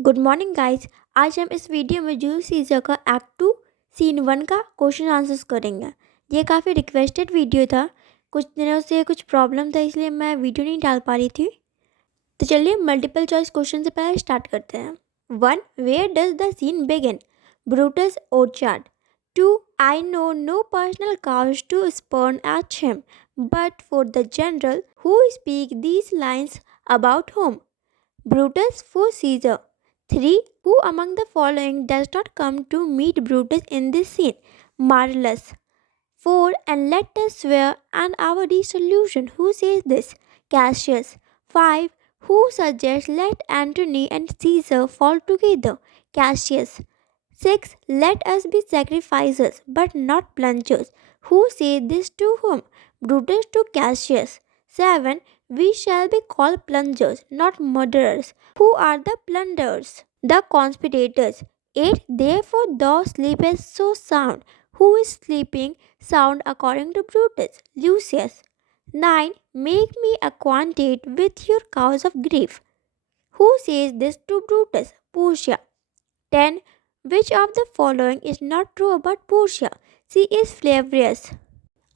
Good morning guys. आज हम इस वीडियो में जूलियस सीजर का एक्ट 2 सीन 1 का क्वेश्चन आंसर्स करेंगे। ये काफ़ी रिक्वेस्टेड वीडियो था। कुछ दिनों से कुछ प्रॉब्लम था, इसलिए मैं वीडियो नहीं डाल पा रही थी। तो चलिए मल्टीपल चॉइस क्वेश्चन से पहले स्टार्ट करते हैं। 1. Where does the scene begin? Brutus orchard. 2. I know no personal cause to spurn at him, but for the general who speak these lines about whom? Brutus for Caesar. 3. Who among the following does not come to meet Brutus in this scene? Marcellus. 4. And let us swear and our resolution. Who says this? Cassius. 5. Who suggests let Antony and Caesar fall together? Cassius. 6. Let us be sacrificers, but not plungers. Who said this to whom? Brutus to Cassius. 7. We shall be called plungers, not murderers. Who are the plunderers? The conspirators. 8. Therefore thou sleepest so sound. Who is sleeping sound according to Brutus? Lucius. 9. Make me acquainted with your cause of grief. Who says this to Brutus? Portia. 10. Which of the following is not true about Portia? She is flavorious.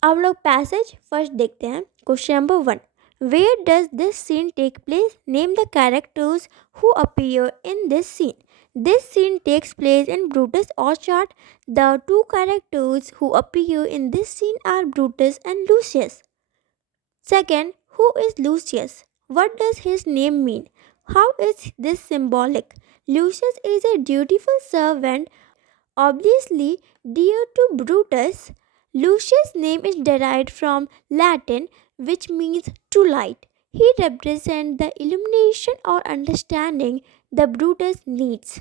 अब लोग passage first देखते हैं। Question number 1. Where does this scene take place? Name the characters who appear in this scene. This scene takes place in Brutus orchard. The two characters who appear in this scene are Brutus and Lucius. Second, who is Lucius? What does his name mean? How is this symbolic? Lucius is a dutiful servant, obviously dear to Brutus. Lucius' name is derived from Latin, which means to light. He represents the illumination or understanding that Brutus needs.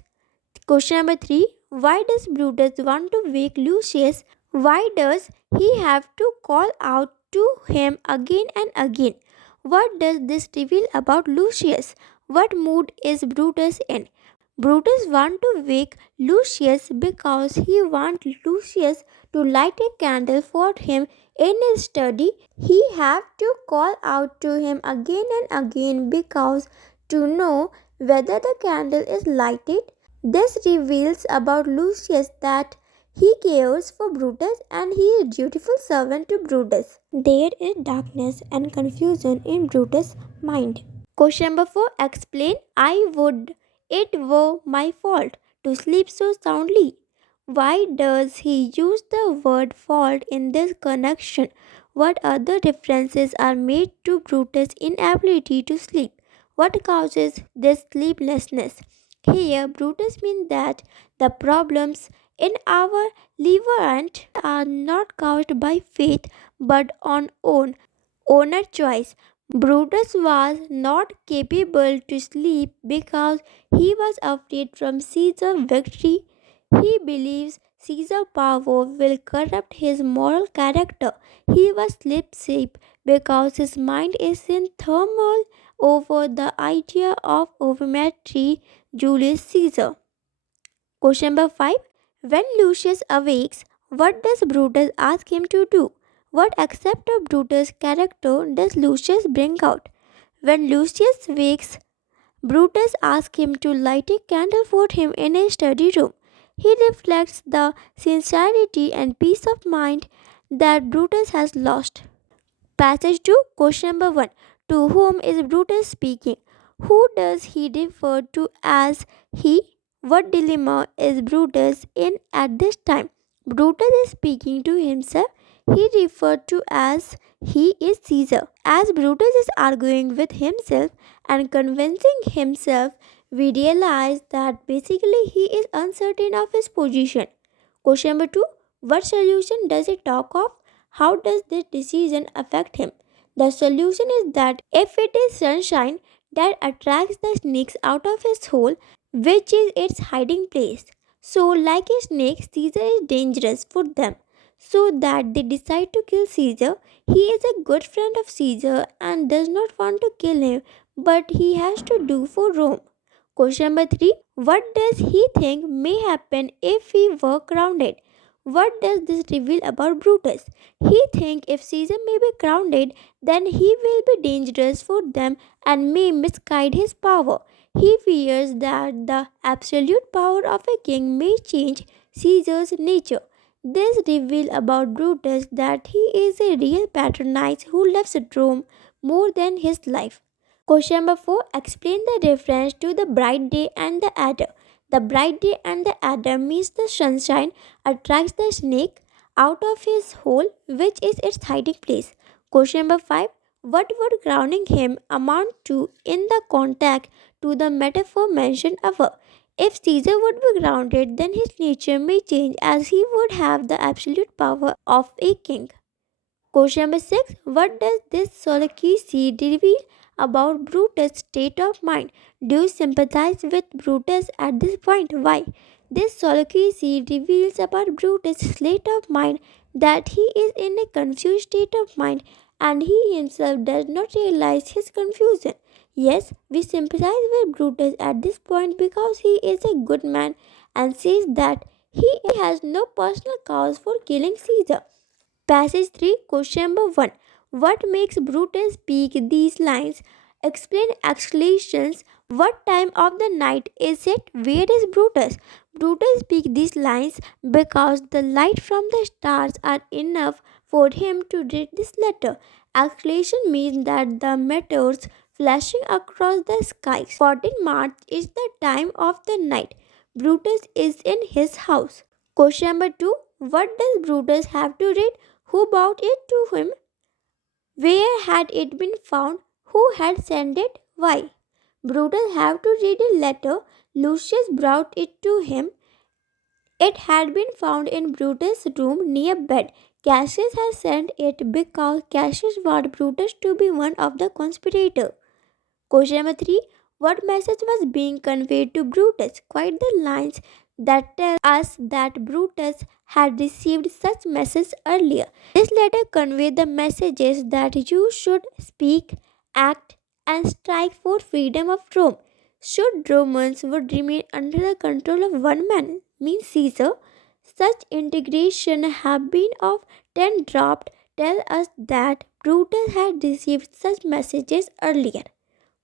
Question number 3. Why does Brutus want to wake Lucius? Why does he have to call out to him again and again? What does this reveal about Lucius? What mood is Brutus in? Brutus wants to wake Lucius because he wants Lucius to light a candle for him in his study. He have to call out to him again and again because to know whether the candle is lighted. This reveals about Lucius that he cares for Brutus and he is dutiful servant to Brutus. There is darkness and confusion in Brutus' mind. Question number 4. Explain. I would it were my fault to sleep so soundly. Why does he use the word fault in this connection? What other references are made to Brutus' inability to sleep? What causes this sleeplessness? Here, Brutus means that the problems in our liverant are not caused by fate but on owner choice. Brutus was not capable to sleep because he was afraid from Caesar's victory. He believes Caesar's power will corrupt his moral character. He was sleep because his mind is in turmoil over the idea of overmatching Julius Caesar. Question number 5. When Lucius awakes, what does Brutus ask him to do? What aspect of Brutus' character does Lucius bring out? When Lucius wakes, Brutus asks him to light a candle for him in a study room. He reflects the sincerity and peace of mind that Brutus has lost. Passage 2. Question number 1. To whom is Brutus speaking? Who does he refer to as he? What dilemma is Brutus in at this time? Brutus is speaking to himself. He referred to as he is Caesar. As Brutus is arguing with himself and convincing himself, we realize that basically he is uncertain of his position. Question number 2. What solution does it talk of? How does this decision affect him? The solution is that if it is sunshine that attracts the snakes out of his hole, which is its hiding place. So, like a snake, Caesar is dangerous for them. So that they decide to kill Caesar. He is a good friend of Caesar and does not want to kill him, but he has to do for Rome. Question number 3. What does he think may happen if he were grounded? What does this reveal about Brutus? He thinks if Caesar may be grounded, then he will be dangerous for them and may misguide his power. He fears that the absolute power of a king may change Caesar's nature. This reveals about Brutus that he is a real patronite who loves Rome more than his life. Question number 4. Explain the reference to the bright day and the adder. The bright day and the adder means the sunshine attracts the snake out of his hole, which is its hiding place. Question number 5. What would crowning him amount to in the contact to the metaphor mentioned above? If Caesar would be grounded, then his nature may change as he would have the absolute power of a king. Question number 6. What does this soliloquy reveal about Brutus' state of mind? Do you sympathize with Brutus at this point? Why? This soliloquy reveals about Brutus' state of mind that he is in a confused state of mind and he himself does not realize his confusion. Yes, we sympathize with Brutus at this point because he is a good man and says that he has no personal cause for killing Caesar. Passage 3, question number 1. What makes Brutus speak these lines? Explain exclamations. What time of the night is it? Where is Brutus? Brutus speaks these lines because the light from the stars are enough for him to read this letter. Exclamation means that the meteors flashing across the sky. 14 March is the time of the night. Brutus is in his house. Question number 2. What does Brutus have to read? Who brought it to him? Where had it been found? Who had sent it? Why? Brutus had to read a letter. Lucius brought it to him. It had been found in Brutus' room near bed. Cassius had sent it because Cassius wanted Brutus to be one of the conspirators. Question number 3. What message was being conveyed to Brutus? Quite the lines that tell us that Brutus had received such messages earlier. This letter conveyed the messages that you should speak, act, and strike for freedom of Rome. Should Romans would remain under the control of one man, means Caesar, such integration have been of 10 dropped tell us that Brutus had received such messages earlier.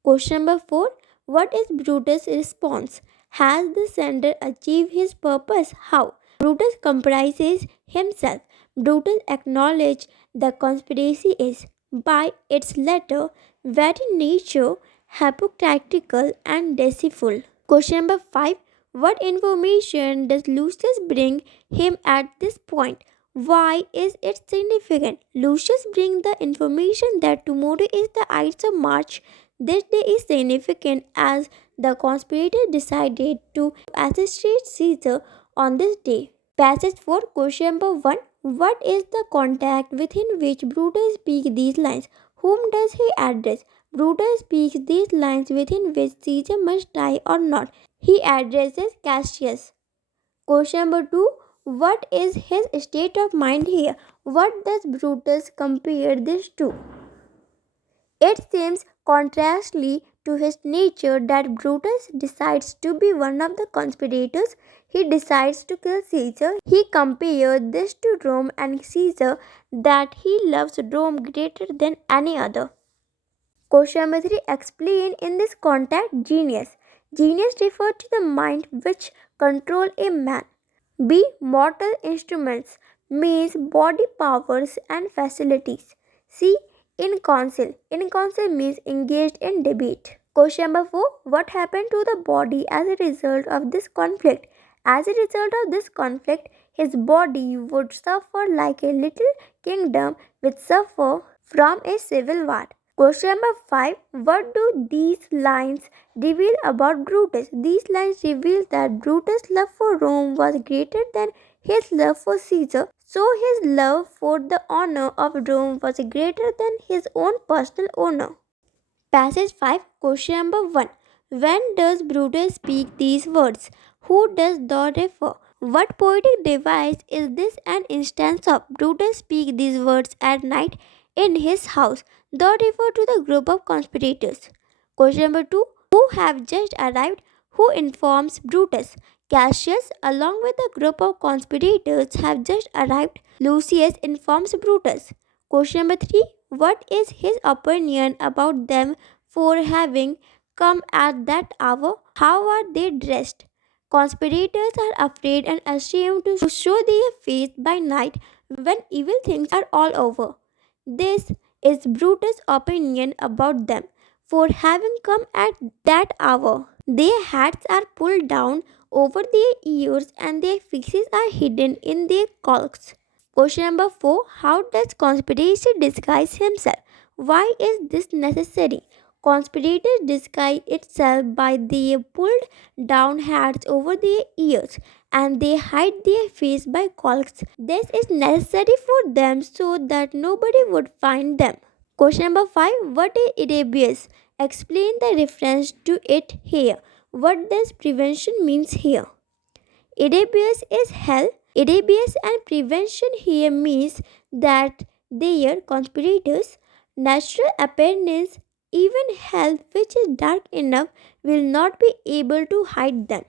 Question number 4. What is Brutus' response? Has the sender achieved his purpose? How? Brutus comprises himself. Brutus acknowledged the conspiracy is, by its letter, very nature, hypocritical and deceitful. Question number 5. What information does Lucius bring him at this point? Why is it significant? Lucius brings the information that tomorrow is the Ides of March. This day is significant as the conspirators decided to assassinate Caesar on this day. Passage 4, question number 1. What is the contact within which Brutus speaks these lines? Whom does he address? Brutus speaks these lines within which Caesar must die or not. He addresses Cassius. Question number 2. What is his state of mind here? What does Brutus compare this to? It seems contrastly to his nature that Brutus decides to be one of the conspirators. He decides to kill Caesar. He compared this to Rome and Caesar, that he loves Rome greater than any other. Question number 3. Explain in this context genius. Genius refers to the mind which control a man. B. Mortal instruments means body powers and facilities. C. In council. In council means engaged in debate. Question number 4. What happened to the body as a result of this conflict? As a result of this conflict, his body would suffer like a little kingdom which suffer from a civil war. Question number 5. What do these lines reveal about Brutus? These lines reveal that Brutus' love for Rome was greater than his love for Caesar. So his love for the honor of Rome was greater than his own personal honor. Passage 5, question number 1. When does Brutus speak these words? Who does thou refer? What poetic device is this an instance of? Brutus speaks these words at night in his house. Thou refer to the group of conspirators. Question number 2. Who have just arrived? Who informs Brutus? Cassius, along with a group of conspirators, have just arrived. Lucius informs Brutus. Question number 3. What is his opinion about them for having come at that hour? How are they dressed? Conspirators are afraid and ashamed to show their face by night when evil things are all over. This is Brutus' opinion about them for having come at that hour. Their hats are pulled down over their ears and their faces are hidden in their cloaks. Question number 4. How does conspiracy disguise himself? Why is this necessary? Conspirators disguise itself by their pulled down hats over their ears and they hide their face by cloaks. This is necessary for them so that nobody would find them. Question number 5. What is Arabius? Explain the reference to it here. What does prevention means here? Arabius is hell. Arabius and prevention here means that their conspirators' natural appearance, even hell which is dark enough, will not be able to hide them.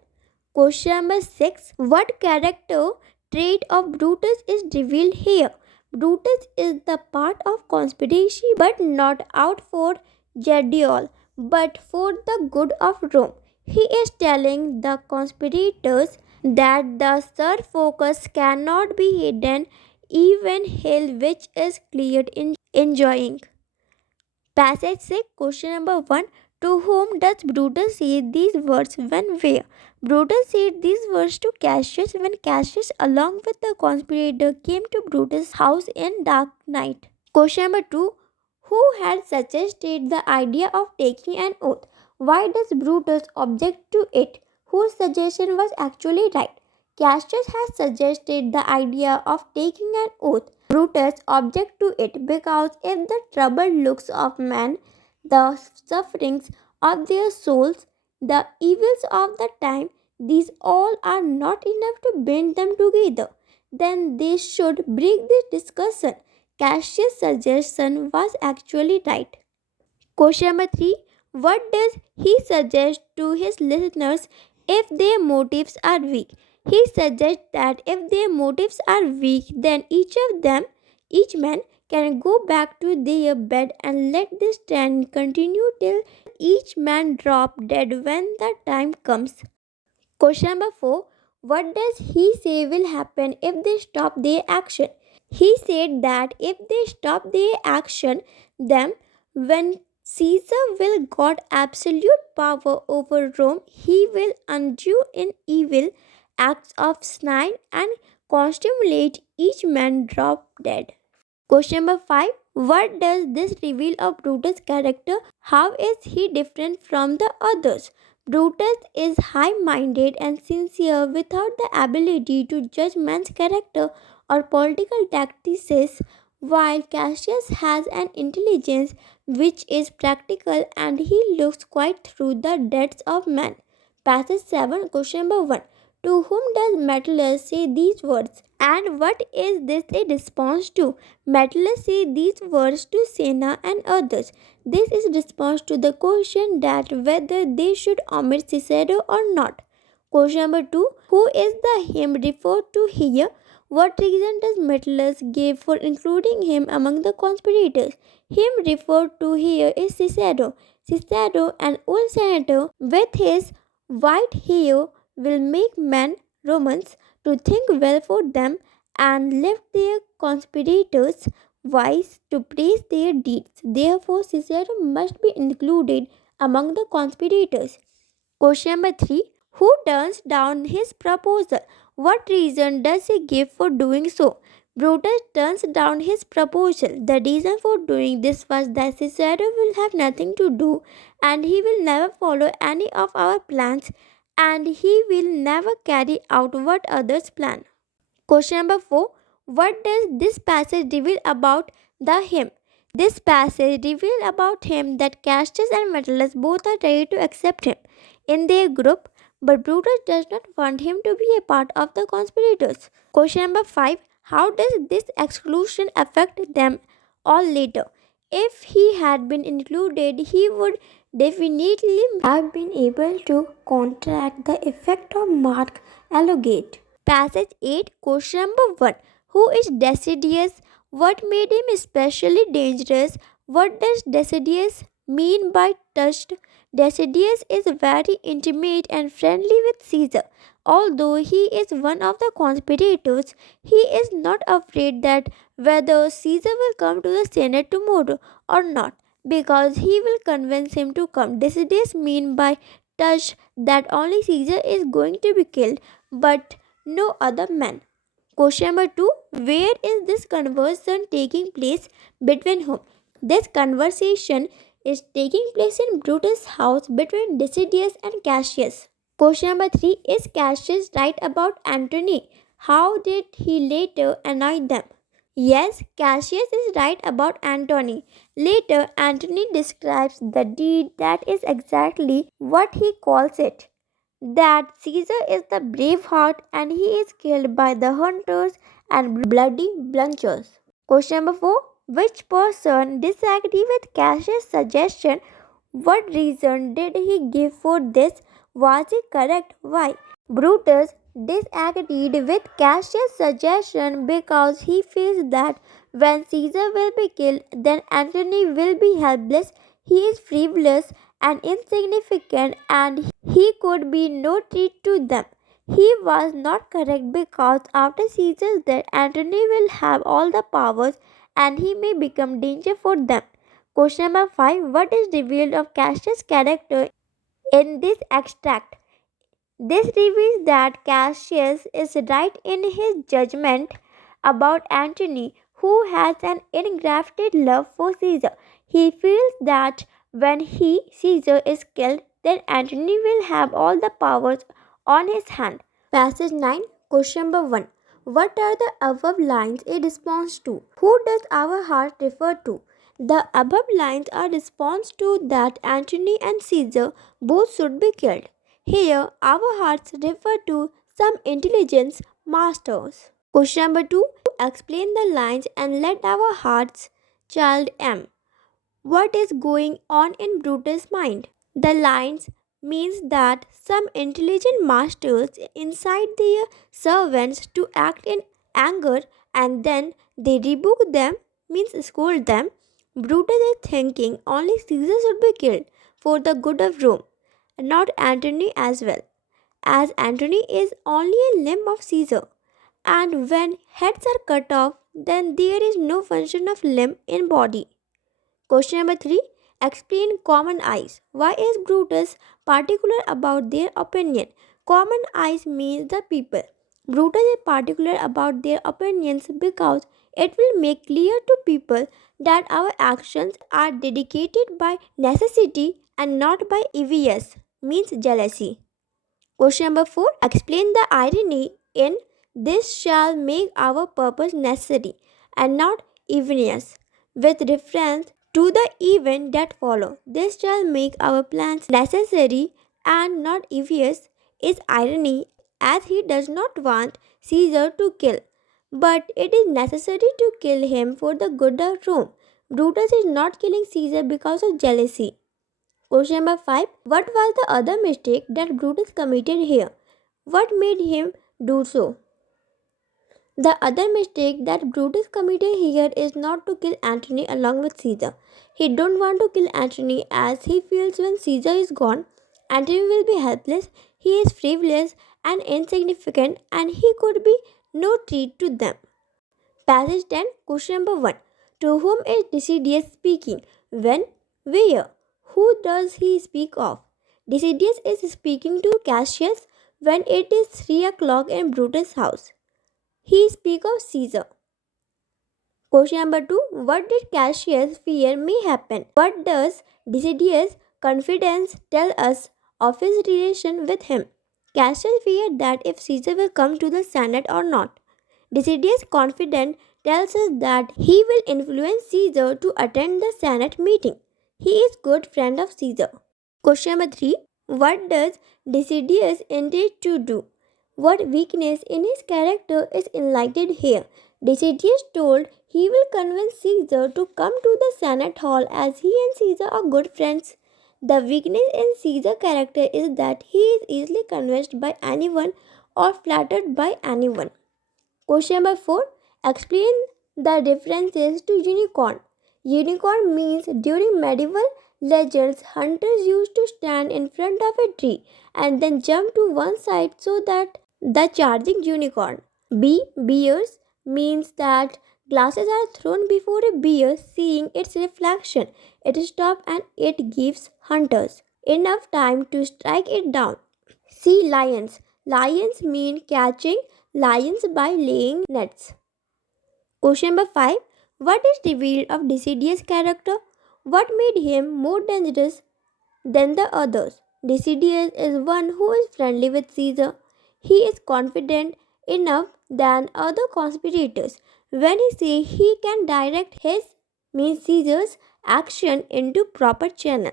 Question number 6. What character trait of Brutus is revealed here? Brutus is the part of conspiracy but not out for Jediol but for the good of Rome. He is telling the conspirators that the sole focus cannot be hidden, even hell which is cleared in enjoying. Passage 6, question number 1. To whom does Brutus say these words when where? Brutus said these words to Cassius when Cassius, along with the conspirator, came to Brutus' house in dark night. Question number 2. Who had suggested the idea of taking an oath? Why does Brutus object to it? Whose suggestion was actually right? Cassius has suggested the idea of taking an oath. Brutus objects to it because if the troubled looks of men, the sufferings of their souls, the evils of the time, these all are not enough to bind them together, then they should break this discussion. Cassius' suggestion was actually right. Question number 3. What does he suggest to his listeners if their motives are weak? He suggests that if their motives are weak, then each man can go back to their bed and let this trend continue till each man drop dead when the time comes. Question number 4. What does he say will happen if they stop their action? He said that if they stop their action, then when Caesar will got absolute power over Rome, he will undo in evil acts of snide and constumulate each man drop dead. Question number 5. What does this reveal of Brutus' character? How is he different from the others? Brutus is high-minded and sincere without the ability to judge man's character or political tactics, while Cassius has an intelligence which is practical and he looks quite through the depths of man. Passage 7, question number 1. To whom does Metellus say these words? And what is this a response to? Metellus say these words to Senna and others. This is response to the question that whether they should omit Cicero or not. Question number 2. Who is the him referred to here? What reason does Metellus give for including him among the conspirators? Him referred to here is Cicero. Cicero, an old senator with his white hair, will make men, Romans, to think well for them and lift their conspirators' voice to praise their deeds. Therefore, Cicero must be included among the conspirators. Question number 3. Who turns down his proposal? What reason does he give for doing so? Brutus turns down his proposal. The reason for doing this was that Cicero will have nothing to do and he will never follow any of our plans and he will never carry out what others plan. Question number 4. What does this passage reveal about the him? This passage reveals about him that Cassius and Metellus both are ready to accept him in their group, but Brutus does not want him to be a part of the conspirators. Question number 5. How does this exclusion affect them all later? If he had been included, he would definitely have been able to counteract the effect of Mark Allogate. Passage 8, question number 1. Who is Decidius? What made him especially dangerous? What does Decidius mean by touched? Decidius is very intimate and friendly with Caesar. Although he is one of the conspirators, he is not afraid that whether Caesar will come to the Senate tomorrow or not, because he will convince him to come. Decidius means by touch that only Caesar is going to be killed, but no other man. Question number 2. Where is this conversation taking place between whom? This conversation is taking place in Brutus' house between Decidius and Cassius. Question number 3. Is Cassius right about Antony? How did he later annoy them? Yes, Cassius is right about Antony. Later, Antony describes the deed that is exactly what he calls it, that Caesar is the brave heart and he is killed by the hunters and bloody bluchers. Question number 4. Which person disagreed with Cassius' suggestion? What reason did he give for this? Was it correct? Why? Brutus disagreed with Cassius' suggestion because he feels that when Caesar will be killed, then Antony will be helpless. He is frivolous and insignificant, and he could be no treat to them. He was not correct because after Caesar's death, Antony will have all the powers and he may become danger for them. Question number 5. What is revealed of Cassius' character in this extract? This reveals that Cassius is right in his judgment about Antony, who has an engrafted love for Caesar. He feels that when Caesar, is killed, then Antony will have all the powers on his hand. Passage 9, question number 1. What are the above lines a response to? Who does our heart refer to? The above lines are response to that Antony and Caesar both should be killed. Here, our hearts refer to some intelligence masters. Question number 2. Explain the lines and let our hearts child M. What is going on in Brutus' mind? The lines means that some intelligent masters incite their servants to act in anger and then they rebuke them, means scold them. Brutus is thinking only Caesar should be killed for the good of Rome, not Antony as well, as Antony is only a limb of Caesar, and when heads are cut off, then there is no function of limb in body. Question number 3. Explain common eyes. Why is Brutus particular about their opinion? Common eyes means the people. Brutus is particular about their opinions because it will make clear to people that our actions are dedicated by necessity and not by envious, means jealousy. Question number 4. Explain the irony in this shall make our purpose necessary and not envious, with reference to the event that follow. This shall make our plans necessary and not envious is irony, as he does not want Caesar to kill, but it is necessary to kill him for the good of Rome. Brutus is not killing Caesar because of jealousy. Question number 5. What was the other mistake that Brutus committed here? What made him do so? The other mistake that Brutus committed here is not to kill Antony along with Caesar. He don't want to kill Antony as he feels when Caesar is gone, Antony will be helpless, he is frivolous and insignificant, and he could be no treat to them. Passage 10, question number 1. To whom is Decidius speaking? When? Where? Who does he speak of? Decidius is speaking to Cassius when it is 3 o'clock in Brutus' house. He speaks of Caesar. Question number 2. What did Cassius fear may happen? What does Decidius' confidence tell us of his relation with him? Cassius feared that if Caesar will come to the Senate or not. Decidius' confidence tells us that he will influence Caesar to attend the Senate meeting. He is good friend of Caesar. Question number 3. What does Decidius intend to do? What weakness in his character is enlightened here? Decidius told he will convince Caesar to come to the Senate hall as he and Caesar are good friends. The weakness in Caesar's character is that he is easily convinced by anyone or flattered by anyone. Question number 4. Explain the references to unicorn. Unicorn means during medieval legends, hunters used to stand in front of a tree and then jump to one side so that the charging unicorn. B. Bears means that glasses are thrown before a bear, seeing its reflection. It stops and it gives hunters enough time to strike it down. C. Lions. Lions mean catching lions by laying nets. Question number 5. What is revealed of Decidius' character? What made him more dangerous than the others? Decidius is one who is friendly with Caesar. He is confident enough than other conspirators when he says he can direct his means Caesar's action into proper channel.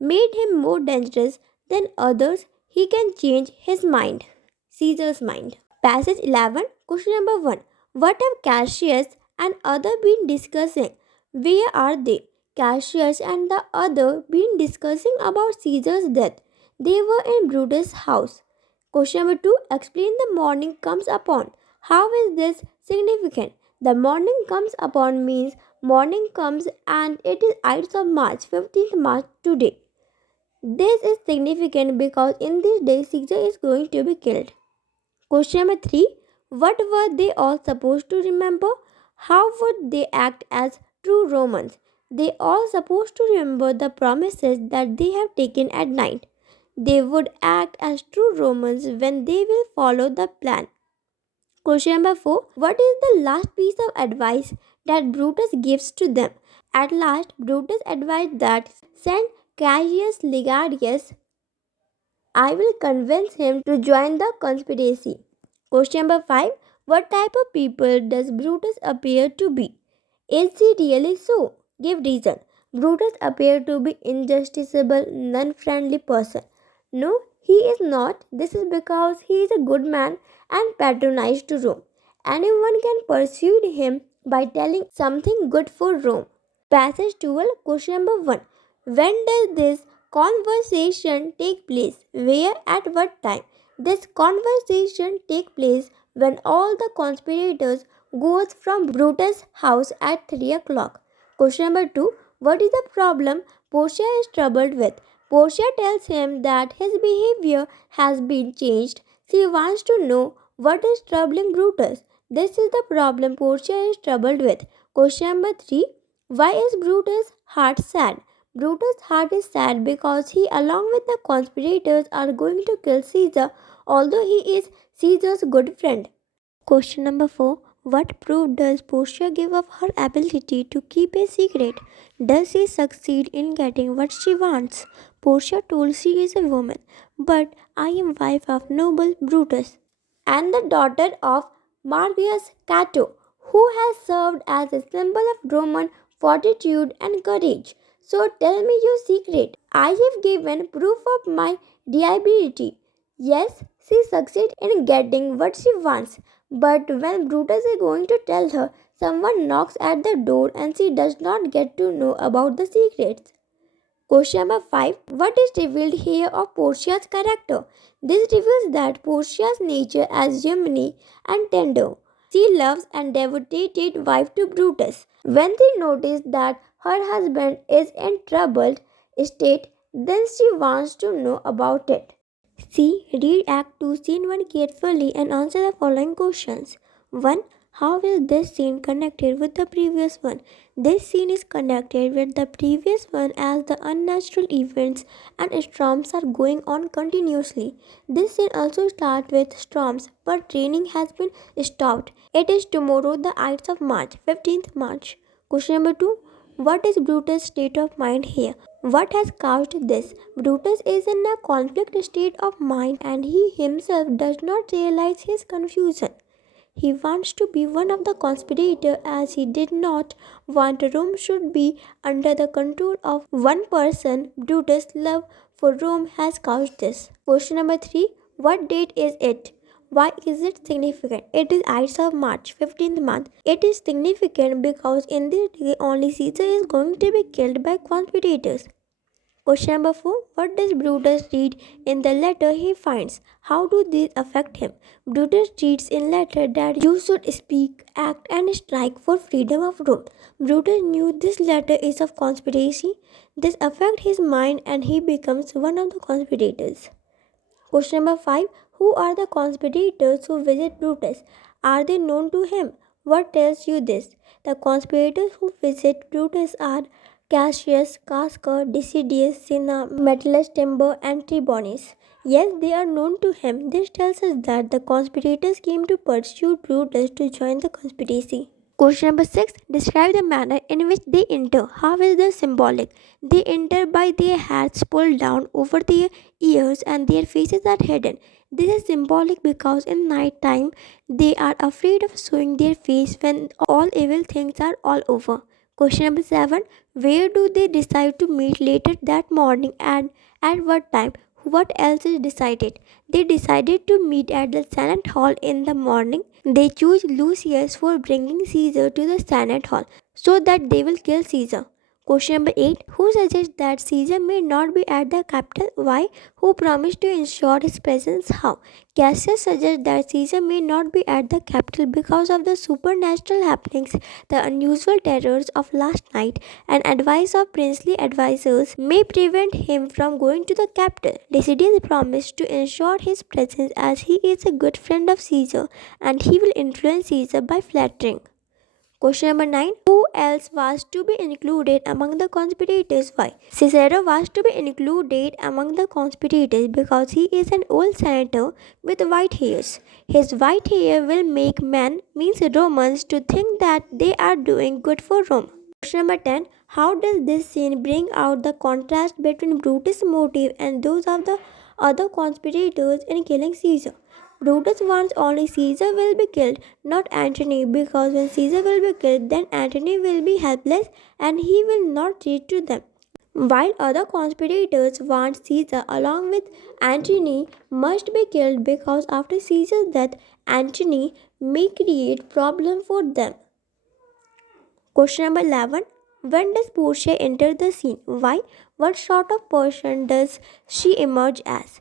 Made him more dangerous than others, he can change his mind, Caesar's mind. Passage 11, question number 1. What have Cassius and other been discussing? Where are they? Cassius and the other been discussing about Caesar's death. They were in Brutus' house. Question number 2. Explain the morning comes upon. How is this significant? The morning comes upon means morning comes and it is Ides of March, 15th March today. This is significant because in this day Caesar is going to be killed. Question number 3. What were they all supposed to remember? How would they act as true Romans? They all supposed to remember the promises that they have taken at night. They would act as true Romans when they will follow the plan. Question number 4. What is the last piece of advice that Brutus gives to them? At last, Brutus advised that send Caius Ligarius. I will convince him to join the conspiracy. Question number 5. What type of people does Brutus appear to be? Is he really so? Give reason. Brutus appears to be injusticiable, non-friendly person. No, he is not. This is because he is a good man and patronized to Rome. Anyone can persuade him by telling something good for Rome. Passage 12, question number 1. When does this conversation take place? Where, at what time? This conversation take place when all the conspirators goes from Brutus' house at 3 o'clock. Question number 2. What is the problem Portia is troubled with? Portia tells him that his behavior has been changed. She wants to know what is troubling Brutus. This is the problem Portia is troubled with. Question number 3. Why is Brutus' heart sad? Brutus' heart is sad because he, along with the conspirators, are going to kill Caesar, although he is Caesar's good friend. Question number 4. What proof does Portia give of her ability to keep a secret? Does she succeed in getting what she wants? Portia told she is a woman, but I am wife of noble Brutus and the daughter of Marcus Cato, who has served as a symbol of Roman fortitude and courage. So tell me your secret. I have given proof of my reliability. Yes, she succeeds in getting what she wants. But when Brutus is going to tell her, someone knocks at the door and she does not get to know about the secrets. Question number 5. What is revealed here of Portia's character? This reveals that Portia's nature as genuine and tender. She loves and devoted wife to Brutus. When she notices that her husband is in troubled state, then she wants to know about it. C. Read Act 2, Scene 1 carefully and answer the following questions. 1. How is this scene connected with the previous one? This scene is connected with the previous one as the unnatural events and storms are going on continuously. This scene also starts with storms, but training has been stopped. It is tomorrow, the Ides of March, 15th March. Question number 2. What is Brutus' state of mind here? What has caused this? Brutus is in a conflict state of mind and he himself does not realize his confusion. He wants to be one of the conspirators as he did not want Rome should be under the control of one person. Brutus' love for Rome has caused this. Question number 3. What date is it? Why is it significant? It is Ides of March, 15th month. It is significant because in this day only Caesar is going to be killed by conspirators. Question number 4. What does Brutus read in the letter he finds? How do these affect him? Brutus reads in letter that you should speak, act and strike for freedom of Rome. Brutus knew this letter is of conspiracy. This affects his mind and he becomes one of the conspirators. Question number 5. Who are the conspirators who visit Brutus? Are they known to him? What tells you this? The conspirators who visit Brutus are Cassius, Casca, Decidius, Cinna, Metellus Timber, and Tribonis. Yes, they are known to him. This tells us that the conspirators came to pursue Brutus to join the conspiracy. Question number 6. Describe the manner in which they enter. How is this symbolic? They enter by their hats pulled down over their ears and their faces are hidden. This is symbolic because in night time they are afraid of showing their face when all evil things are all over. Question number 7. Where do they decide to meet later that morning and at what time? What else is decided? They decided to meet at the Senate Hall in the morning. They choose Lucius for bringing Caesar to the Senate Hall so that they will kill Caesar. Question number 8. Who suggests that Caesar may not be at the capital? Why? Who promised to ensure his presence? How? Cassius suggests that Caesar may not be at the capital because of the supernatural happenings, the unusual terrors of last night, and advice of princely advisors may prevent him from going to the capital. Decidius promised to ensure his presence as he is a good friend of Caesar and he will influence Caesar by flattering. Question number 9. Who else was to be included among the conspirators? Why? Cicero was to be included among the conspirators because he is an old senator with white hairs. His white hair will make men, means Romans, to think that they are doing good for Rome. Question number 10. How does this scene bring out the contrast between Brutus' motive and those of the other conspirators in killing Caesar? Brutus wants only Caesar will be killed, not Antony, because when Caesar will be killed, then Antony will be helpless and he will not reach to them. While other conspirators want Caesar along with Antony must be killed because after Caesar's death, Antony may create problem for them. Question number 11. When does Portia enter the scene? Why? What sort of person does she emerge as?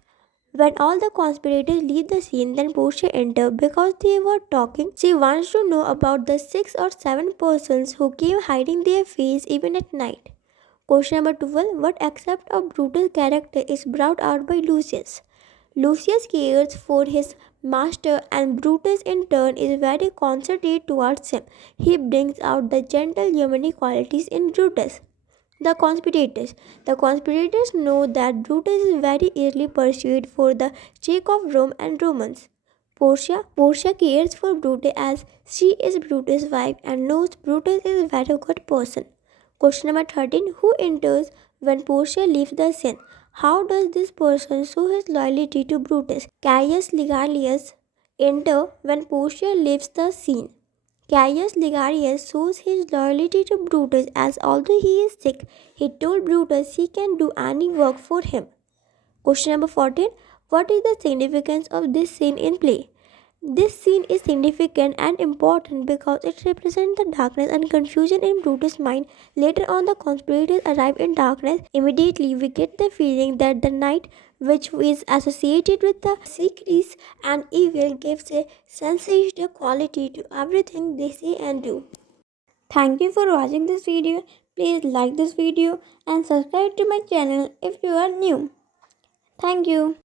When all the conspirators leave the scene, then Portia enters because they were talking. She wants to know about the 6 or 7 persons who came hiding their face even at night. Question number 12. What aspect of Brutus' character is brought out by Lucius? Lucius cares for his master and Brutus in turn is very considerate towards him. He brings out the gentle human qualities in Brutus. The conspirators. The conspirators know that Brutus is very easily pursued for the sake of Rome and Romans. Portia cares for Brutus as she is Brutus' wife and knows Brutus is a very good person. Question number 13. Who enters when Portia leaves the scene? How does this person show his loyalty to Brutus? Caius Ligarius enters when Portia leaves the scene. Caius Ligarius shows his loyalty to Brutus as although he is sick, he told Brutus he can do any work for him. Question number 14. What is the significance of this scene in play? This scene is significant and important because it represents the darkness and confusion in Brutus' mind. Later on, the conspirators arrive in darkness. Immediately, we get the feeling that the night, which is associated with the secrets and evil, gives a sensational quality to everything they say and do. Thank you for watching this video. Please like this video and subscribe to my channel if you are new. Thank you.